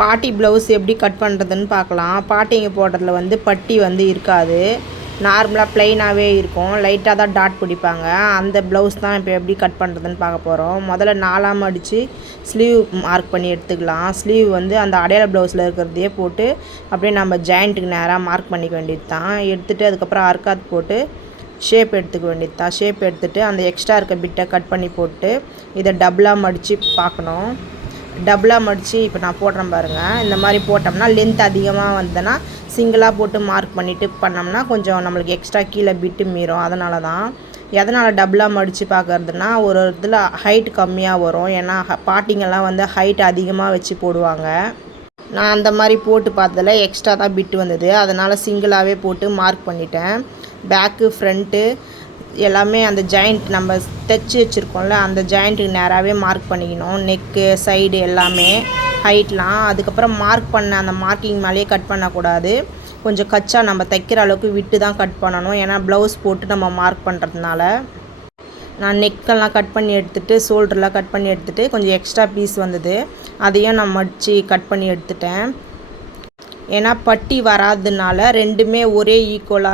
பாட்டி ப்ளவுஸ் எப்படி கட் பண்ணுறதுன்னு பார்க்கலாம். பாட்டிங்க போடுறதுல வந்து பட்டி வந்து இருக்காது. நார்மலாக ப்ளைனாகவே இருக்கும். லைட்டாக தான் டாட் பிடிப்பாங்க. அந்த ப்ளவுஸ் தான் இப்போ எப்படி கட் பண்ணுறதுன்னு பார்க்க போகிறோம் முதல்ல நாலாம் அடித்து ஸ்லீவ் மார்க் பண்ணி எடுத்துக்கலாம். ஸ்லீவ் வந்து அந்த அடையாள ப்ளவுஸில் இருக்கிறதையே போட்டு அப்படியே நம்ம ஜாயிண்ட்டுக்கு நேராக மார்க் பண்ணிக்க வேண்டியது தான் எடுத்துகிட்டு அதுக்கப்புறம் அர்க்காத் போட்டு ஷேப் எடுத்துக்க வேண்டியது தான் ஷேப் எடுத்துகிட்டு அந்த எக்ஸ்ட்ரா இருக்க பிட்டை கட் பண்ணி போட்டு இதை டபுளாக மடித்து பார்க்கணும். டபுளாக மடித்து இப்போ நான் போடுறேன் பாருங்கள் இந்த மாதிரி போட்டோம்னா லென்த் அதிகமாக வந்ததுன்னா சிங்கிளாக போட்டு மார்க் பண்ணிவிட்டு பண்ணோம்னா கொஞ்சம் நம்மளுக்கு எக்ஸ்ட்ரா கீழே பிட்டு மீறும். அதனால தான் எதனால் டபுளாக மடித்து பார்க்குறதுனா ஒரு இதில் ஹைட் கம்மியாக வரும். ஏன்னா ஹ- பாட்டிங்கெல்லாம் வந்து ஹைட் அதிகமாக வச்சு போடுவாங்க. நான் அந்த மாதிரி போட்டு பார்த்ததில் எக்ஸ்ட்ரா தான் பிட்டு வந்தது. அதனால் சிங்கிளாகவே போட்டு மார்க் பண்ணிட்டேன். பேக்கு ஃப்ரண்ட்டு எல்லாமே அந்த ஜாயிண்ட் நம்ம தைச்சி வச்சுருக்கோம்ல அந்த ஜாயிண்ட்டுக்கு நேராகவே மார்க் பண்ணிக்கணும். நெக்கு சைடு எல்லாமே ஹைட்லாம் அதுக்கப்புறம் மார்க் பண்ண அந்த மார்க்கிங் மேலேயே கட் பண்ணக்கூடாது. கொஞ்சம் கச்சா நம்ம தைக்கிற அளவுக்கு விட்டு தான் கட் பண்ணணும். ஏன்னா ப்ளவுஸ் போட்டு நம்ம மார்க் பண்ணுறதுனால நான் நெக்கெல்லாம் கட் பண்ணி எடுத்துகிட்டு ஷோல்டர்லாம் கட் பண்ணி எடுத்துகிட்டு கொஞ்சம் எக்ஸ்ட்ரா பீஸ் வந்தது. அதையும் நான் மடித்து கட் பண்ணி எடுத்துட்டேன். ஏன்னா பட்டி வராததுனால ரெண்டுமே ஒரே ஈக்குவலாக